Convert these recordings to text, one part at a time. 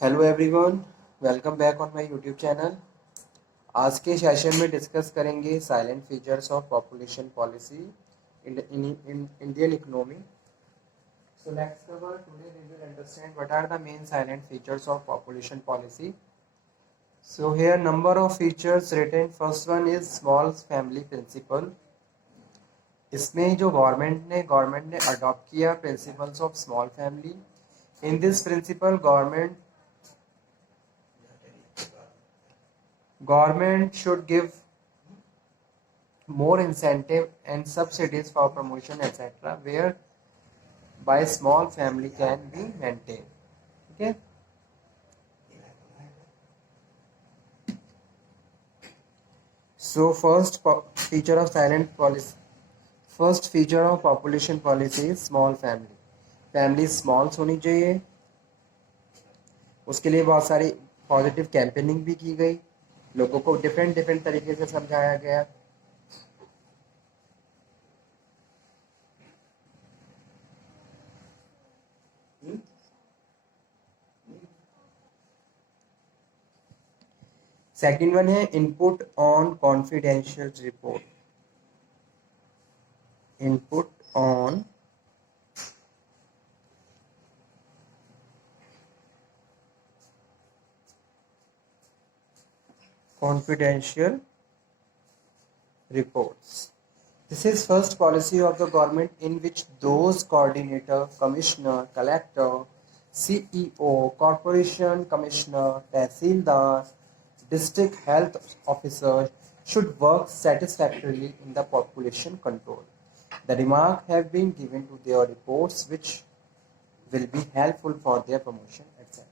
Hello everyone, welcome back on my YouTube channel. आज के session में डिस्कस करेंगे salient features of population policy in Indian economy. So let's cover today we will understand what are the main salient features of population policy. So here number of features written, first one is small family principle. इसमें जो government ने adopt किया principles of small family. In this principle government should give more incentive and subsidies for promotion etc where by small family can be maintained. Okay, so feature of silent policy, first feature of population policy is small family. Family smalls होनी चाहिए। उसके लिए बहुत सारी positive campaigning भी की गई, लोगों को डिफरेंट डिफरेंट तरीके से समझाया गया। सेकंड वन है input on confidential report. Input on confidential reports. This is first policy of the government in which those coordinator, commissioner, collector, CEO, corporation commissioner, tahsildar, district health officer should work satisfactorily in the population control. The remark have been given to their reports which will be helpful for their promotion, etc.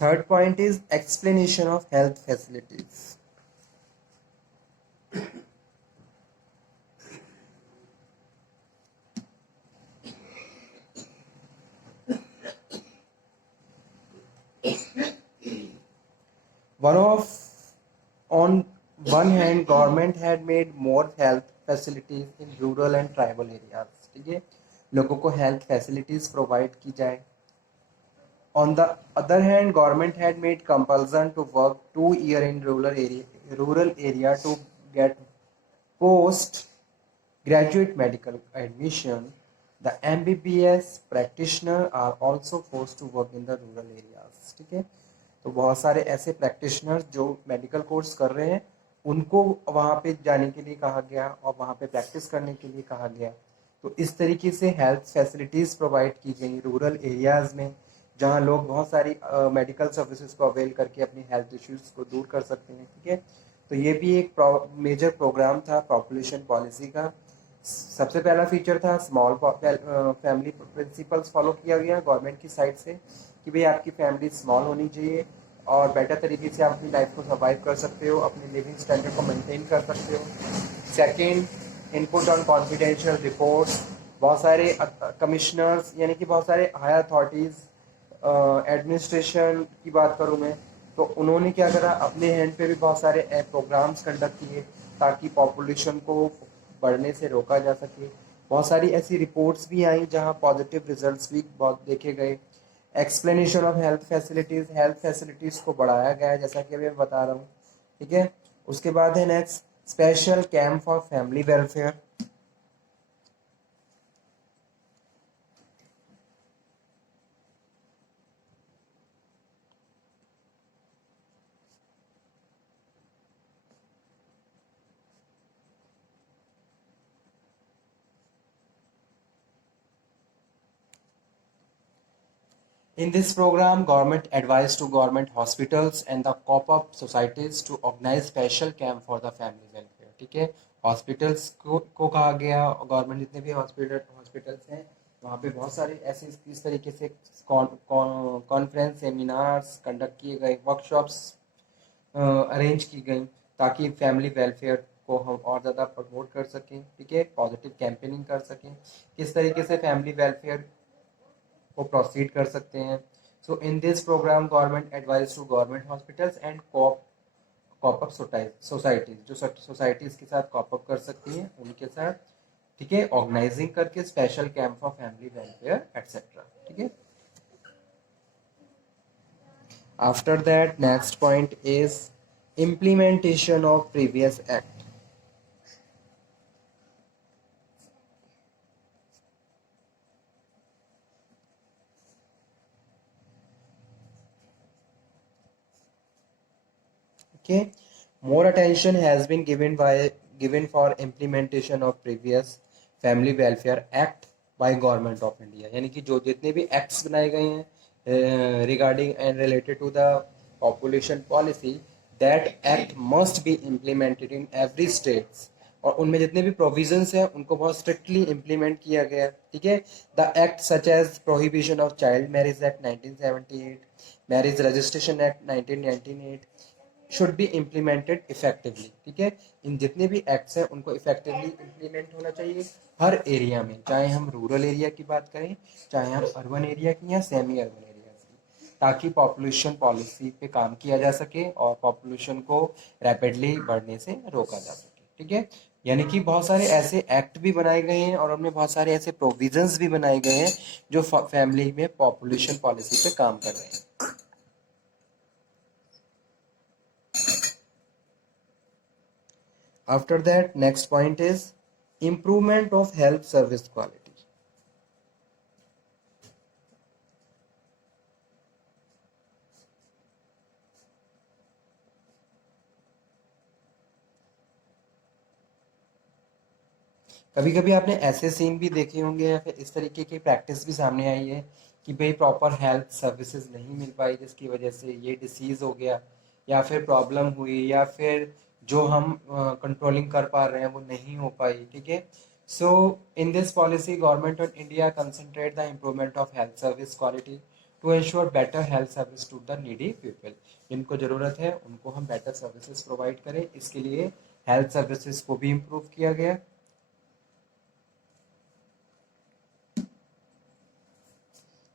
Third point is explanation of health facilities. On one hand, government had made more health facilities in rural and tribal areas. ठीक है, लोगों को health facilities provide की जाए। On the other hand, government had made compulsion to work 2 years in rural area to get post graduate medical admission. The MBBS practitioner are also forced to work in the rural areas. ठीक है, तो बहुत सारे ऐसे प्रैक्टिशनर्स जो medical course कर रहे हैं उनको वहाँ पे जाने के लिए कहा गया और वहाँ पे प्रैक्टिस करने के लिए कहा गया। तो इस तरीके से हेल्थ फैसिलिटीज़ प्रोवाइड की गई रूरल एरियाज़ में, जहाँ लोग बहुत सारी मेडिकल सर्विसेज को अवेल करके अपनी हेल्थ इश्यूज को दूर कर सकते हैं। ठीक है, तो ये भी एक मेजर प्रोग्राम था पॉपुलेशन पॉलिसी का। सबसे पहला फीचर था स्मॉल फैमिली प्रिंसिपल्स फॉलो किया गया गवर्नमेंट की साइड से कि भाई आपकी फैमिली स्मॉल होनी चाहिए और बेटर तरीके से आप अपनी लाइफ को सर्वाइव कर सकते हो, अपनी लिविंग स्टैंडर्ड को मेंटेन कर सकते हो। Second, input on confidential reports. बहुत सारे कमिश्नर्स यानी कि बहुत सारे हायर अथॉरिटीज़, एडमिनिस्ट्रेशन की बात करूँ मैं, तो उन्होंने क्या करा, अपने हैंड पे भी बहुत सारे प्रोग्राम्स कंडक्ट किए ताकि पॉपुलेशन को बढ़ने से रोका जा सके। बहुत सारी ऐसी रिपोर्ट्स भी आई जहां पॉजिटिव रिजल्ट्स भी बहुत देखे गए। एक्सप्लेनेशन ऑफ हेल्थ फैसिलिटीज़ को बढ़ाया गया है, जैसा कि अभी मैं बता रहा हूँ। ठीक है, उसके बाद है next special camp for family welfare. In this program, government advised to government hospitals and the cop-up societies to organize special camp for the family welfare. ठीक है, हॉस्पिटल्स को कहा गया, गवर्नमेंट जितने भी हॉस्पिटल्स हैं वहाँ पे बहुत सारे ऐसे इस तरीके से कॉन्फ्रेंस सेमिनार्स कंडक्ट किए गए, वर्कशॉप्स अरेंज की गई ताकि फैमिली वेलफेयर को हम और ज़्यादा प्रमोट कर सकें। ठीक है, पॉजिटिव कैंपेनिंग कर सकें, किस तरीके से फैमिली वेलफेयर को प्रोसीड कर सकते हैं। So in this program government advise to government hospitals and coop societies, जो सोसाइटीज के साथ कॉपअप कर सकती हैं उनके साथ, ठीक है, ऑर्गेनाइजिंग करके special camp for family welfare etcetera, ठीक है। After that next point is implementation of previous act. Okay, more attention has been given for implementation of previous Family Welfare Act by Government of India। यानी कि जो जितने भी एक्ट्स बनाए गए हैं regarding and related to the population policy, that act must be implemented in every states, और उनमें जितने भी प्रोविजंस हैं उनको बहुत स्ट्रिक्टली इम्प्लीमेंट किया गया, ठीक है। The act such as prohibition of child marriage act 1978, marriage registration act 1998 should be implemented effectively, ठीक है। इन जितने भी एक्ट्स हैं उनको इफेक्टिवली इम्प्लीमेंट होना चाहिए हर एरिया में, चाहे हम रूरल एरिया की बात करें, चाहे हम अर्बन एरिया की या सेमी अर्बन एरिया की, ताकि पॉपुलेशन पॉलिसी पे काम किया जा सके और पॉपुलेशन को रैपिडली बढ़ने से रोका जा सके, ठीक है। यानी कि बहुत सारे ऐसे एक्ट भी बनाए गए हैं और उनमें बहुत सारे ऐसे प्रोविजंस भी बनाए गए हैं जो फैमिली में पॉपुलेशन पॉलिसी पे काम कर रहे हैं। After that, next point is improvement of health service quality। कभी कभी आपने ऐसे सीन भी देखे होंगे या फिर इस तरीके की प्रैक्टिस भी सामने आई है कि भाई प्रॉपर हेल्थ सर्विसेज नहीं मिल पाई, जिसकी वजह से ये डिसीज हो गया या फिर प्रॉब्लम हुई या फिर जो हम कंट्रोलिंग कर पा रहे हैं वो नहीं हो पाई, ठीक है। So in this policy government of India concentrate the improvement of health service quality to ensure better health service to the needy people. जिनको ज़रूरत है उनको हम बेटर सर्विसेज प्रोवाइड करें, इसके लिए हेल्थ सर्विसेज को भी इम्प्रूव किया गया।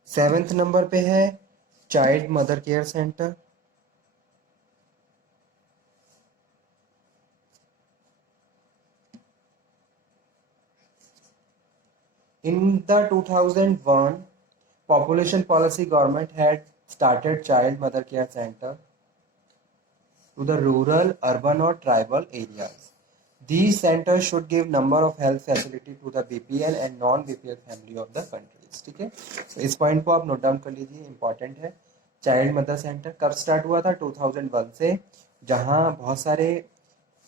7th नंबर पे है child mother care centre. In the 2001 population policy, government had started child mother care center to the rural, urban or tribal areas. These centers should give number of health facility to the BPL and non-BPL family of the countries, ठीक है। तो इस पॉइंट को आप note down कर लीजिए, इंपॉर्टेंट है। Child mother centre कब स्टार्ट हुआ था? 2001 से, जहाँ बहुत सारे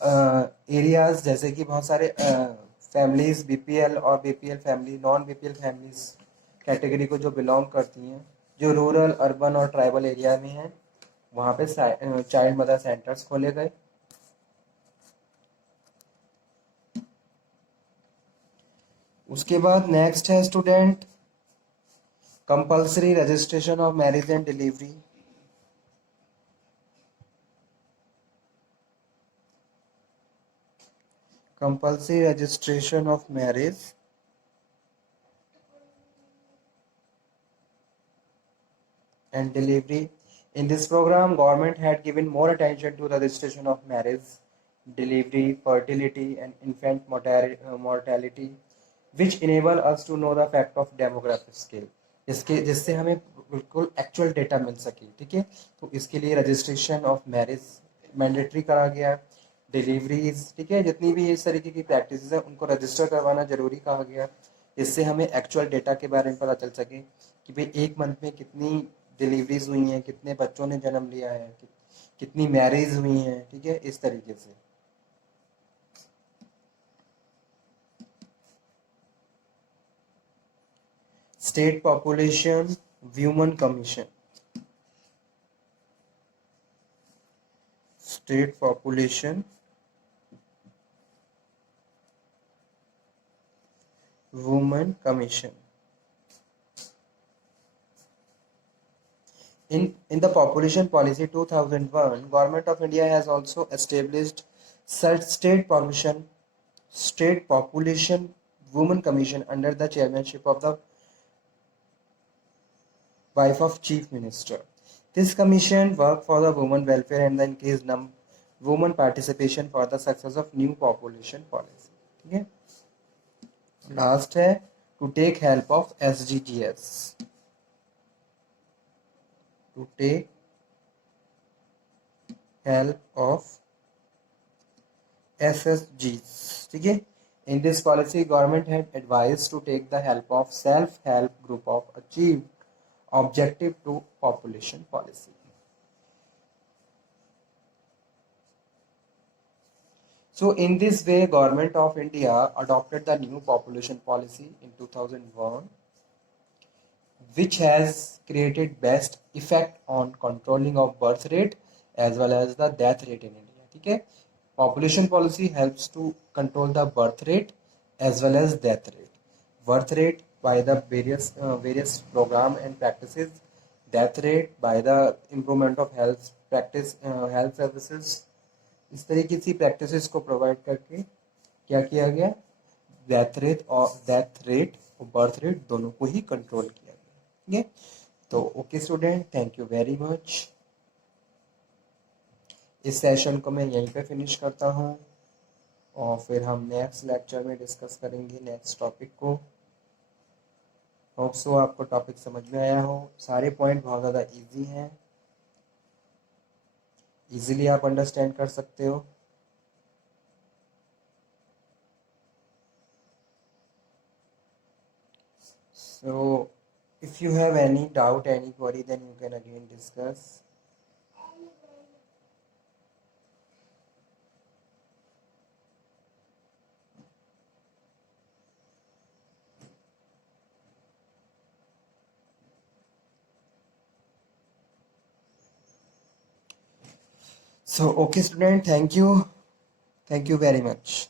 एरियाज जैसे कि बहुत सारे फैमिलीज बीपीएल और BPL family, non BPL families category को जो बिलोंग करती हैं, जो रूरल, अर्बन और ट्राइबल एरिया में हैं, वहाँ पे चाइल्ड मदर सेंटर्स खोले गए। उसके बाद नेक्स्ट है student compulsory registration of marriage and delivery. Compulsory registration of marriage and delivery. In this program, government had given more attention to the registration of marriage, delivery, fertility, and infant mortality, which enable us to know the fact of demographic scale. जिससे हमें बिल्कुल actual data मिल सके, ठीक है। तो इसके लिए registration of marriage mandatory करा गया, डिलीवरीज, ठीक है, जितनी भी इस तरीके की प्रैक्टिस है उनको रजिस्टर करवाना जरूरी कहा गया। इससे हमें एक्चुअल डेटा के बारे में पता चल सके कि भाई एक मंथ में कितनी डिलीवरीज हुई हैं, कितने बच्चों ने जन्म लिया है, कितनी मैरिज हुई हैं, ठीक है, इस तरीके से। State population woman commission, state population woman commission. In the population policy 2001, Government of India has also established state population women commission under the chairmanship of the wife of Chief Minister. This commission work for the women welfare and the increased woman participation for the success of new population policy. ठीक है, last है to take help of SDGs, to take help of SSGs। ठीक है, in this policy government had advised to take the help of self help group of achieve objective to population policy। So in this way government of India adopted the new population policy in 2001, which has created best effect on controlling of birth rate as well as the death rate in India। ठीक है, population policy helps to control the birth rate as well as death rate। birth rate by the various program and practices, death rate by the improvement of health practice, health services। इस तरीके से प्रैक्टिसेस को प्रोवाइड करके क्या किया गया, death rate और birth rate दोनों को ही कंट्रोल किया गया। ठीक है, तो okay student, thank you very much. इस सेशन को मैं यहीं पे फिनिश करता हूँ और फिर हम नेक्स्ट लेक्चर में डिस्कस करेंगे नेक्स्ट टॉपिक को। होप सो आपको टॉपिक समझ में आया हो, सारे पॉइंट बहुत ज़्यादा इजी हैं, इजीली आप अंडरस्टैंड कर सकते हो। So if you have any doubt, any query, then you can again discuss. So okay student, thank you very much.